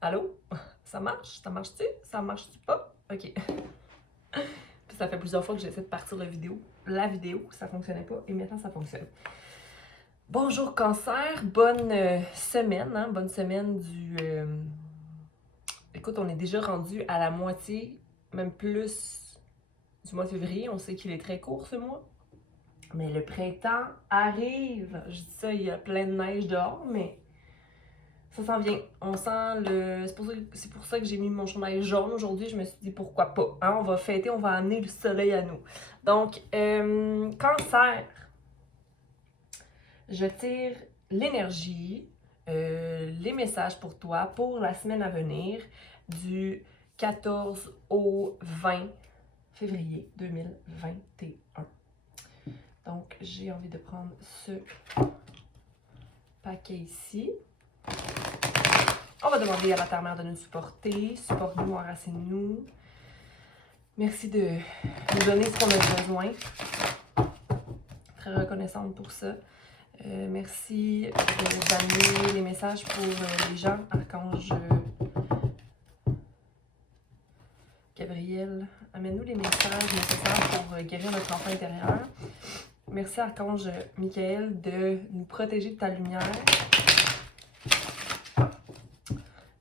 Allô? Ça marche? Ça marche-tu? Ça marche-tu pas? OK. Puis ça fait plusieurs fois que j'essaie de partir la vidéo, ça fonctionnait pas, et maintenant ça fonctionne. Bonjour Cancer, bonne semaine, hein? Bonne semaine du... Écoute, on est déjà rendu à la moitié, même plus du mois de février. On sait qu'il est très court ce mois. Mais le printemps arrive. Je dis ça, il y a plein de neige dehors, mais ça s'en vient. On sent le... C'est pour ça que j'ai mis mon chandail jaune aujourd'hui. Je me suis dit pourquoi pas. Hein? On va fêter, on va amener le soleil à nous. Donc, Cancer, je tire l'énergie, les messages pour toi pour la semaine à venir du 14 au 20 février 2021. Donc, j'ai envie de prendre ce paquet ici. On va demander à la Terre-Mère de nous supporter. Supporte-nous, enracine-nous. Merci de nous donner ce qu'on a besoin. Très reconnaissante pour ça. Merci d'amener les messages pour les gens. Archange Gabriel, amène-nous les messages nécessaires pour guérir notre enfant intérieur. Merci Archange Michael de nous protéger de ta lumière.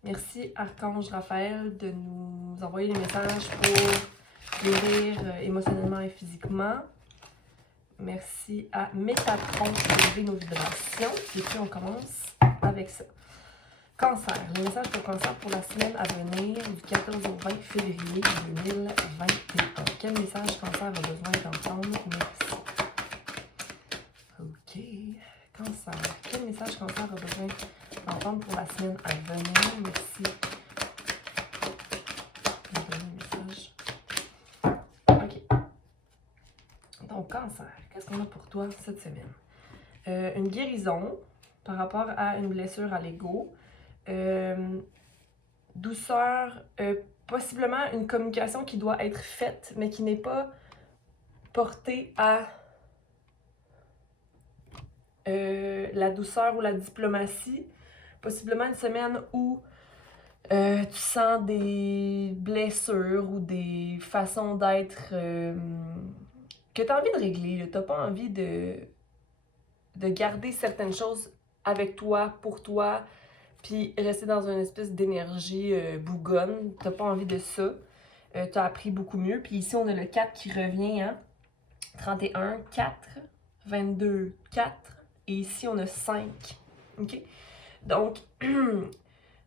Merci Archange Raphaël de nous envoyer les messages pour guérir émotionnellement et physiquement. Merci à Métatron d'élever nos vibrations. Et puis on commence avec ça. Cancer. Les messages pour Cancer pour la semaine à venir du 14 au 20 février 2021. Quel message Cancer a besoin d'entendre? Merci. OK. Cancer. Quel message Cancer a besoin d'entendre pour la semaine à venir? Merci. OK. Donc, Cancer, qu'est-ce qu'on a pour toi cette semaine? Une guérison par rapport à une blessure à l'ego. Douceur, possiblement une communication qui doit être faite, mais qui n'est pas portée à la douceur ou la diplomatie. Possiblement une semaine où tu sens des blessures ou des façons d'être que tu as envie de régler. Tu n'as pas envie de garder certaines choses avec toi, pour toi, puis rester dans une espèce d'énergie bougonne. T'as pas envie de ça. T'as appris beaucoup mieux. Puis ici, on a le 4 qui revient, hein? 31, 4, 22, 4. Et ici, on a 5. OK? Donc,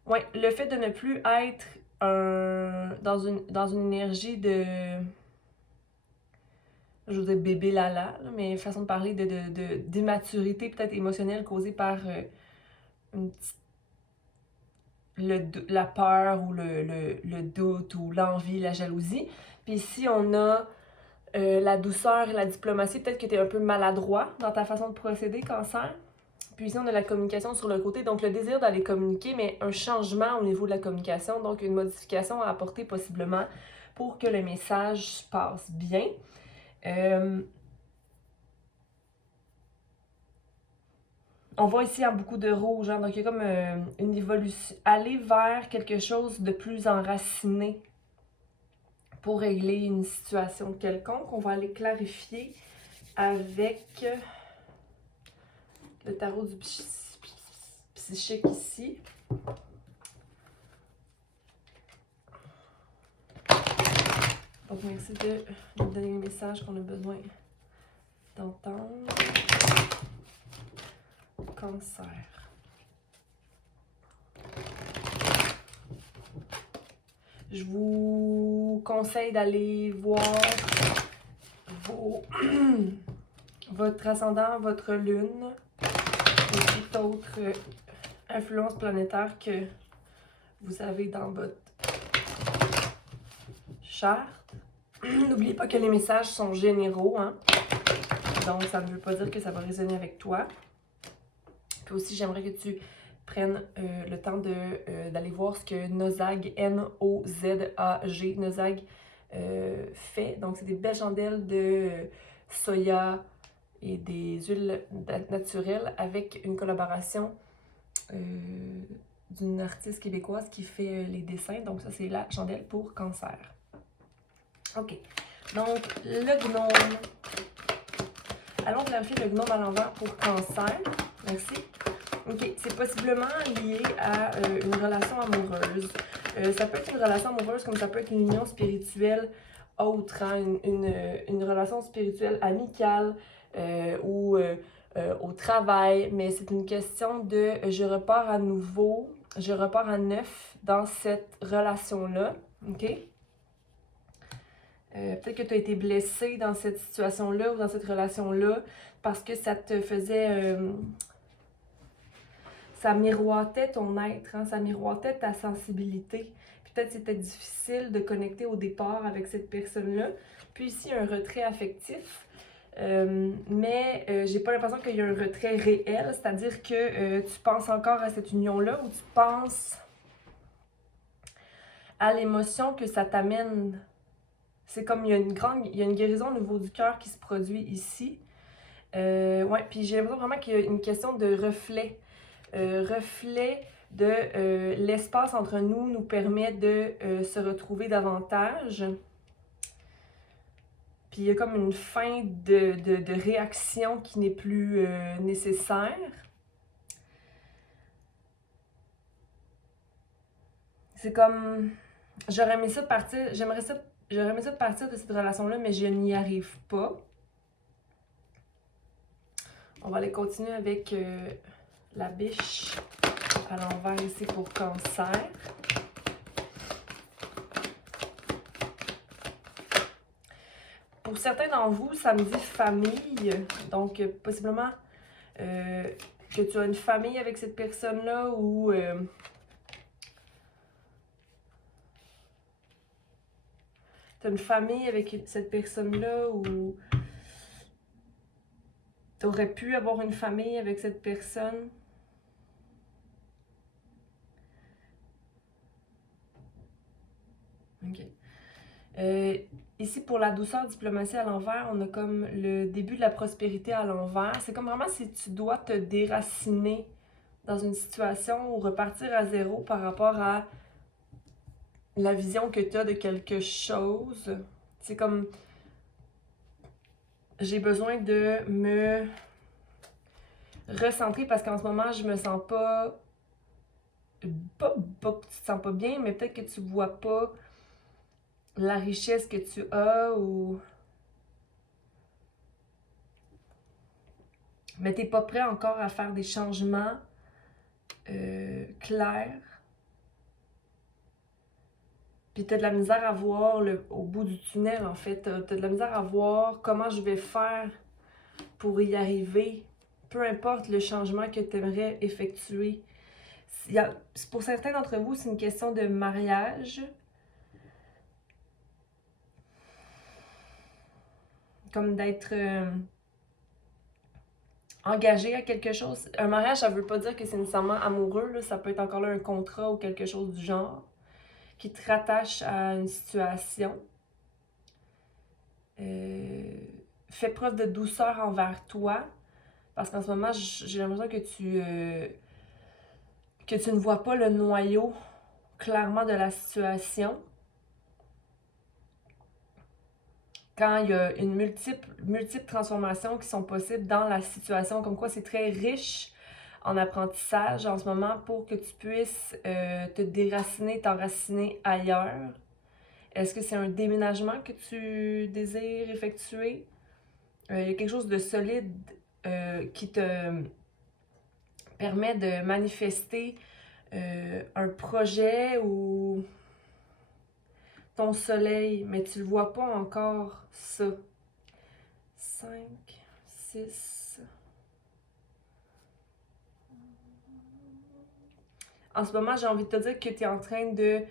ouais, le fait de ne plus être dans une énergie de... Je veux dire bébé lala, mais façon de parler d'immaturité peut-être émotionnelle causée par une petite la peur ou le doute ou l'envie, la jalousie. Puis ici, on a la douceur et la diplomatie. Peut-être que tu es un peu maladroit dans ta façon de procéder, Cancer. Puis ici, on a la communication sur le côté. Donc, le désir d'aller communiquer, mais un changement au niveau de la communication. Donc, une modification à apporter possiblement pour que le message passe bien. On voit ici beaucoup de rouge, hein, donc il y a comme une évolution. Aller vers quelque chose de plus enraciné pour régler une situation quelconque. On va aller clarifier avec le tarot du psychique ici. Donc merci de nous donner les messages qu'on a besoin d'entendre. Cancer. Je vous conseille d'aller voir votre ascendant, votre lune et toute autre influence planétaire que vous avez dans votre charte. N'oubliez pas que les messages sont généraux, hein? Donc ça ne veut pas dire que ça va résonner avec toi. Puis aussi, j'aimerais que tu prennes le temps d'aller voir ce que Nozag, N-O-Z-A-G, Nozag fait. Donc, c'est des belles chandelles de soya et des huiles naturelles avec une collaboration d'une artiste québécoise qui fait les dessins. Donc ça, c'est la chandelle pour Cancer. OK. Donc, le gnome. Allons clarifier le gnome à l'envers pour Cancer. Merci. OK. C'est possiblement lié à une relation amoureuse. Ça peut être une relation amoureuse comme ça peut être une union spirituelle autre, hein, une relation spirituelle amicale ou au travail, mais c'est une question de je repars à nouveau, je repars à neuf dans cette relation-là, OK? Peut-être que tu as été blessé dans cette situation-là ou dans cette relation-là parce que ça te faisait... ça miroitait ton être, hein, ça miroitait ta sensibilité. Peut-être c'était difficile de connecter au départ avec cette personne-là. Puis ici, un retrait affectif. Mais j'ai pas l'impression qu'il y a un retrait réel, c'est-à-dire que tu penses encore à cette union-là ou tu penses à l'émotion que ça t'amène. C'est comme il y a une guérison au niveau du cœur qui se produit ici. Ouais, puis j'ai l'impression vraiment qu'il y a une question de reflet. Reflet de l'espace entre nous permet de se retrouver davantage. Puis il y a comme une fin de réaction qui n'est plus nécessaire. C'est comme... J'aurais aimé ça partir... J'aurais aimé ça partir de cette relation-là, mais je n'y arrive pas. On va aller continuer avec la biche à l'envers ici pour Cancer. Pour certains d'entre vous, ça me dit famille. Donc, possiblement que tu as une famille avec cette personne-là ou... tu as une famille avec cette personne-là ou... tu aurais pu avoir une famille avec cette personne. OK. Ici, pour la douceur diplomatie à l'envers, on a comme le début de la prospérité à l'envers. C'est comme vraiment si tu dois te déraciner dans une situation ou repartir à zéro par rapport à la vision que tu as de quelque chose. C'est comme... J'ai besoin de me recentrer parce qu'en ce moment, je me sens pas... Pas que tu te sens pas bien, mais peut-être que tu vois pas la richesse que tu as ou... Mais t'es pas prêt encore à faire des changements clairs. Puis t'as de la misère à voir au bout du tunnel, en fait. T'as de la misère à voir comment je vais faire pour y arriver. Peu importe le changement que tu aimerais effectuer. Pour certains d'entre vous, c'est une question de mariage. Comme d'être engagé à quelque chose. Un mariage, ça veut pas dire que c'est nécessairement amoureux. Là. Ça peut être encore là un contrat ou quelque chose du genre qui te rattache à une situation. Fais preuve de douceur envers toi. Parce qu'en ce moment, j'ai l'impression que tu ne vois pas le noyau clairement de la situation. Quand il y a une multiple transformations qui sont possibles dans la situation, comme quoi c'est très riche en apprentissage en ce moment pour que tu puisses te déraciner, t'enraciner ailleurs. Est-ce que c'est un déménagement que tu désires effectuer? Il y a quelque chose de solide qui te permet de manifester un projet ou ton soleil, mais tu le vois pas encore ça. 5, 6. En ce moment, j'ai envie de te dire que tu es en train de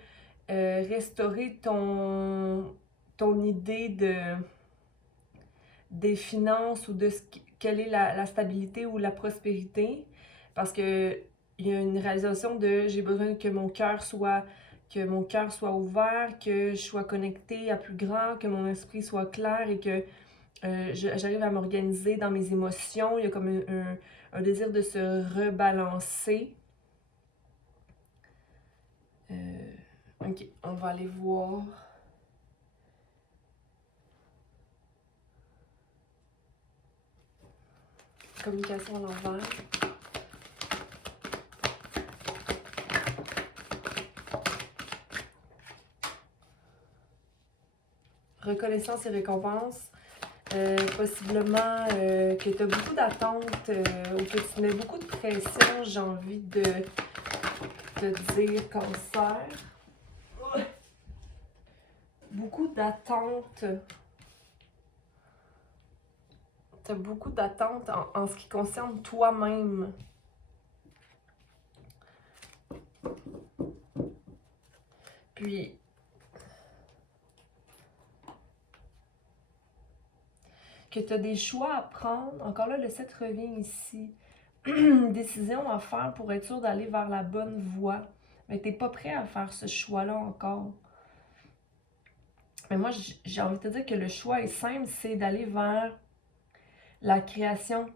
restaurer ton idée des finances ou de quelle est la stabilité ou la prospérité. Parce que il y a une réalisation de j'ai besoin que mon cœur soit ouvert, que je sois connectée à plus grand, que mon esprit soit clair et que j'arrive à m'organiser dans mes émotions. Il y a comme un désir de se rebalancer. Ok, on va aller voir. Communication à l'envers. Reconnaissance et récompense. Possiblement que tu as beaucoup d'attentes ou que tu mets beaucoup de pression, j'ai envie de te dire, Cancer. Beaucoup d'attentes. Tu as beaucoup d'attentes en ce qui concerne toi-même. Puis, que tu as des choix à prendre. Encore là, le 7 revient ici. Une décision à faire pour être sûr d'aller vers la bonne voie. Mais tu n'es pas prêt à faire ce choix-là encore. Mais moi, j'ai envie de te dire que le choix est simple, c'est d'aller vers la création.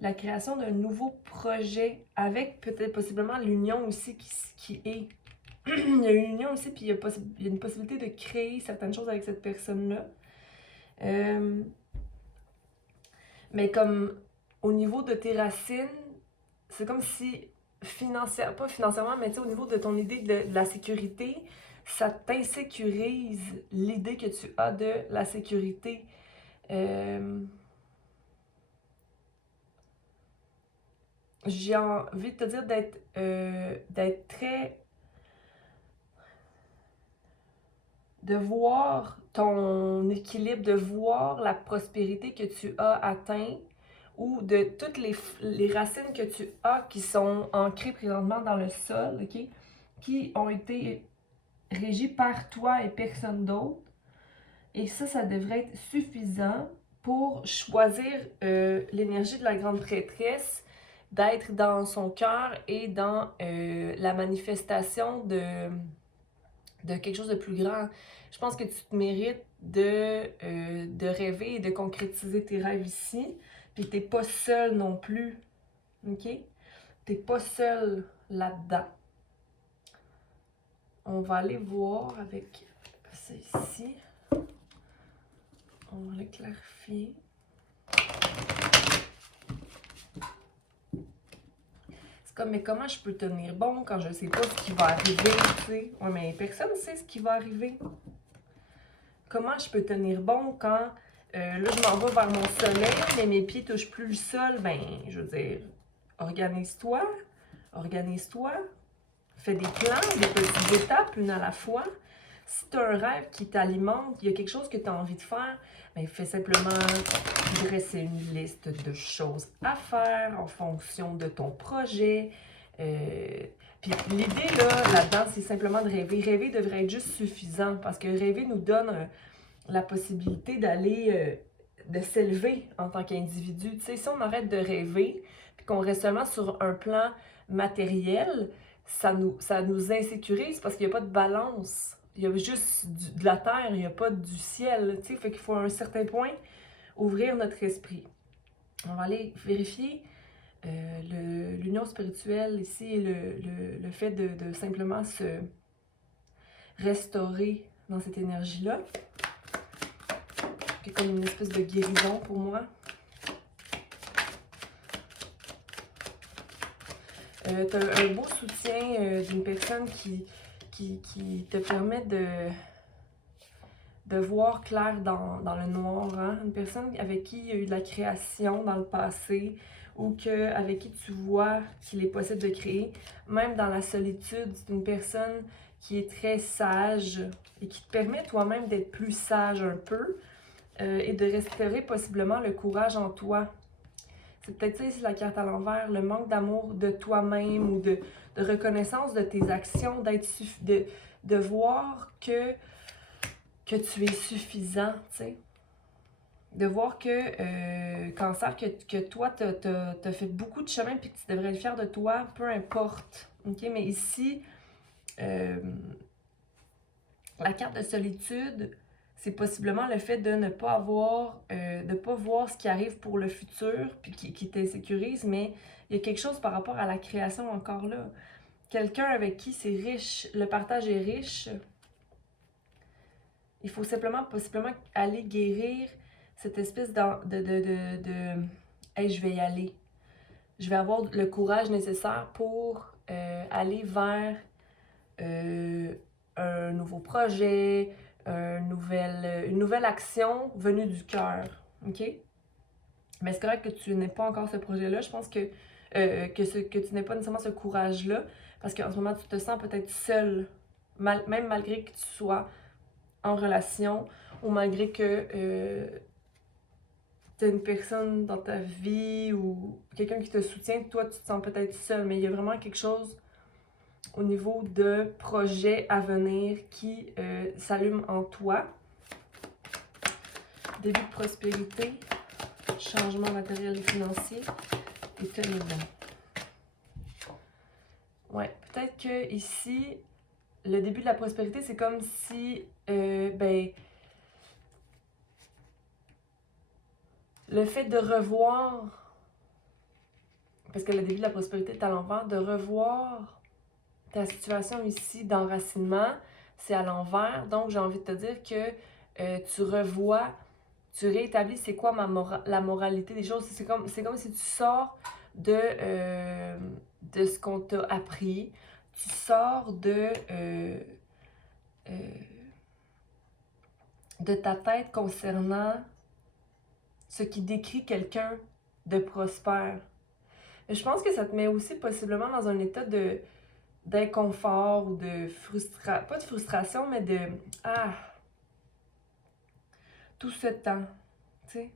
La création d'un nouveau projet avec peut-être possiblement l'union aussi qui est. Il y a une union aussi, puis il y a une possibilité de créer certaines choses avec cette personne-là. Mais comme au niveau de tes racines, c'est comme si pas financièrement, mais au niveau de ton idée de la sécurité, ça t'insécurise l'idée que tu as de la sécurité. J'ai envie de te dire d'être très... de voir ton équilibre, de voir la prospérité que tu as atteint ou de toutes les racines que tu as qui sont ancrées présentement dans le sol, ok? Qui ont été régies par toi et personne d'autre. Et ça devrait être suffisant pour choisir l'énergie de la grande prêtresse, d'être dans son cœur et dans la manifestation de quelque chose de plus grand. Je pense que tu te mérites de rêver et de concrétiser tes rêves ici. Puis t'es pas seul non plus. OK? T'es pas seul là-dedans. On va aller voir avec ça ici. On va le clarifier. C'est comme, mais comment je peux tenir bon quand je sais pas ce qui va arriver, tu sais? Ouais, mais personne ne sait ce qui va arriver. Comment je peux tenir bon quand là, je m'en vais vers mon soleil, mais mes pieds touchent plus le sol? Ben, je veux dire, organise-toi, fais des plans, des petites étapes, une à la fois. Si tu as un rêve qui t'alimente, il y a quelque chose que tu as envie de faire, ben, fais simplement dresser une liste de choses à faire en fonction de ton projet. Puis l'idée là-dedans, c'est simplement de rêver. Rêver devrait être juste suffisant parce que rêver nous donne la possibilité d'aller, de s'élever en tant qu'individu. Tu sais, si on arrête de rêver puis qu'on reste seulement sur un plan matériel, ça nous insécurise parce qu'il n'y a pas de balance. Il y a juste de la terre, il n'y a pas du ciel. Tu sais, fait qu'il faut à un certain point ouvrir notre esprit. On va aller vérifier l'union spirituelle ici et le fait de simplement se restaurer dans cette énergie-là. C'est comme une espèce de guérison pour moi. Tu as un beau soutien d'une personne qui te permet de voir clair dans le noir. Hein? Une personne avec qui il y a eu de la création dans le passé ou avec qui tu vois qu'il est possible de créer. Même dans la solitude, c'est une personne qui est très sage et qui te permet toi-même d'être plus sage un peu et de restaurer possiblement le courage en toi. C'est peut-être ça ici la carte à l'envers, le manque d'amour de toi-même ou de reconnaissance de tes actions, de voir que tu es suffisant, tu sais. De voir que, Cancer, que toi, t'as fait beaucoup de chemin puis que tu devrais être fier de toi, peu importe. OK? Mais ici, la carte de solitude, c'est possiblement le fait de ne pas avoir, de pas voir ce qui arrive pour le futur puis qui t'insécurise, mais il y a quelque chose par rapport à la création encore là. quelqu'un avec qui c'est riche, le partage est riche. Il faut possiblement aller guérir cette espèce de hey, je vais y aller. Je vais avoir le courage nécessaire pour aller vers un nouveau projet, une nouvelle action venue du cœur. OK? Mais c'est correct que tu n'aies pas encore ce projet-là. Je pense que tu n'aies pas nécessairement ce courage-là. Parce qu'en ce moment, tu te sens peut-être seul. Même malgré que tu sois en relation ou malgré que tu as une personne dans ta vie ou quelqu'un qui te soutient, toi, tu te sens peut-être seul. Mais il y a vraiment quelque chose au niveau de projets à venir qui s'allume en toi. Début de prospérité, changement matériel et financier, et tenez bon. Ouais, peut-être que ici, le début de la prospérité, c'est comme si, le fait de revoir, parce que le début de la prospérité est à l'envers, de revoir ta situation ici d'enracinement, c'est à l'envers. Donc, j'ai envie de te dire que tu revois, tu réétablis c'est quoi la moralité des choses. C'est comme si tu sors de ce qu'on t'a appris. Tu sors de ta tête concernant ce qui décrit quelqu'un de prospère. Mais je pense que ça te met aussi possiblement dans un état d'inconfort ou de frustration, pas de frustration, mais de tout ce temps, tu sais.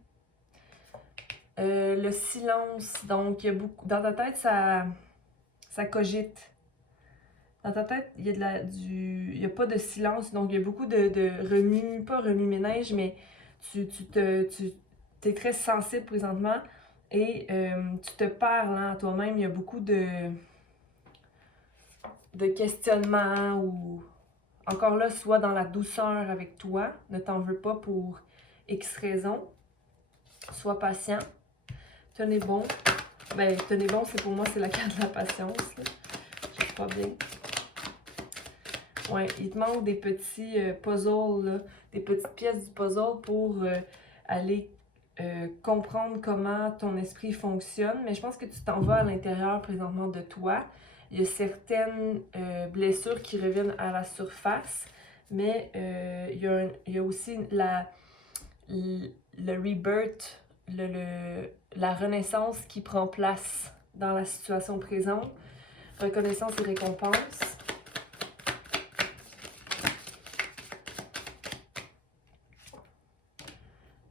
Le silence, donc il y a beaucoup, dans ta tête, ça cogite. Dans ta tête, il y a il y a pas de silence, donc il y a beaucoup de pas remue-ménage, mais tu es très sensible présentement et tu te parles à toi-même. Il y a beaucoup de questionnements ou encore là, sois dans la douceur avec toi. Ne t'en veux pas pour X raisons. Sois patient. Tenez bon. Ben, tenez bon, c'est pour moi, c'est la carte de la patience. Là. Je suis pas bien. Ouais, il te manque des petits puzzles, là, des petites pièces du puzzle pour aller comprendre comment ton esprit fonctionne. Mais je pense que tu t'en vas à l'intérieur présentement de toi. Il y a certaines blessures qui reviennent à la surface, mais il y a aussi le rebirth, la renaissance qui prend place dans la situation présente. Reconnaissance et récompense.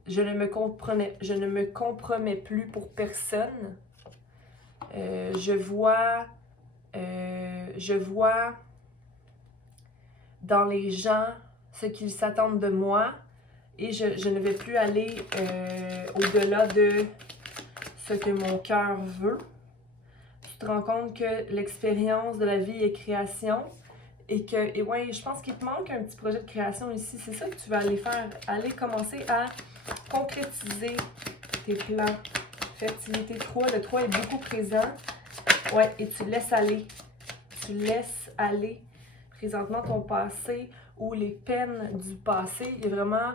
Je ne me compromets plus pour personne. Je vois dans les gens ce qu'ils s'attendent de moi et je ne vais plus aller au-delà de ce que mon cœur veut. Tu te rends compte que l'expérience de la vie est création et ouais, je pense qu'il te manque un petit projet de création ici. C'est ça que tu vas aller faire, aller commencer à concrétiser tes plans. Fertilité 3, le 3 est beaucoup présent. Ouais, et tu laisses aller. Tu laisses aller présentement ton passé ou les peines du passé. Il y a vraiment...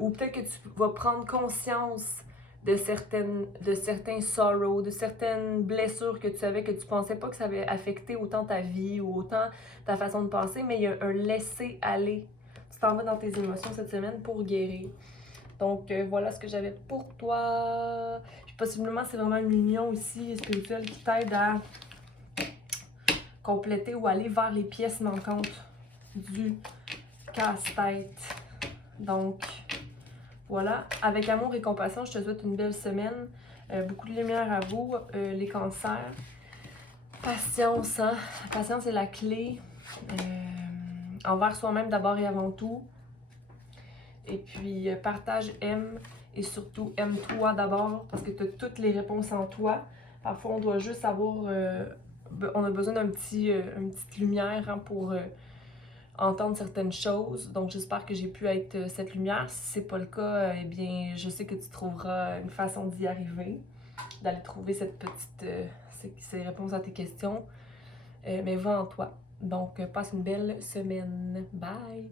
ou peut-être que tu vas prendre conscience de certains sorrows, de certaines blessures que tu avais, que tu pensais pas que ça avait affecté autant ta vie ou autant ta façon de penser, mais il y a un laisser-aller. Tu t'en vas dans tes émotions cette semaine pour guérir. Donc, voilà ce que j'avais pour toi. Puis, possiblement, c'est vraiment une union aussi spirituelle qui t'aide à compléter ou aller vers les pièces manquantes du casse-tête. Donc, voilà. Avec amour et compassion, je te souhaite une belle semaine. Beaucoup de lumière à vous, les cancers. Patience, hein? La patience est la clé. Envers soi-même d'abord et avant tout. Et puis, partage, aime et surtout aime-toi d'abord parce que tu as toutes les réponses en toi. Parfois, on doit juste avoir... on a besoin une petite lumière hein, pour entendre certaines choses. Donc, j'espère que j'ai pu être cette lumière. Si c'est pas le cas, eh bien, je sais que tu trouveras une façon d'y arriver, d'aller trouver cette petite... ces réponses à tes questions. mais va en toi. Donc, passe une belle semaine. Bye!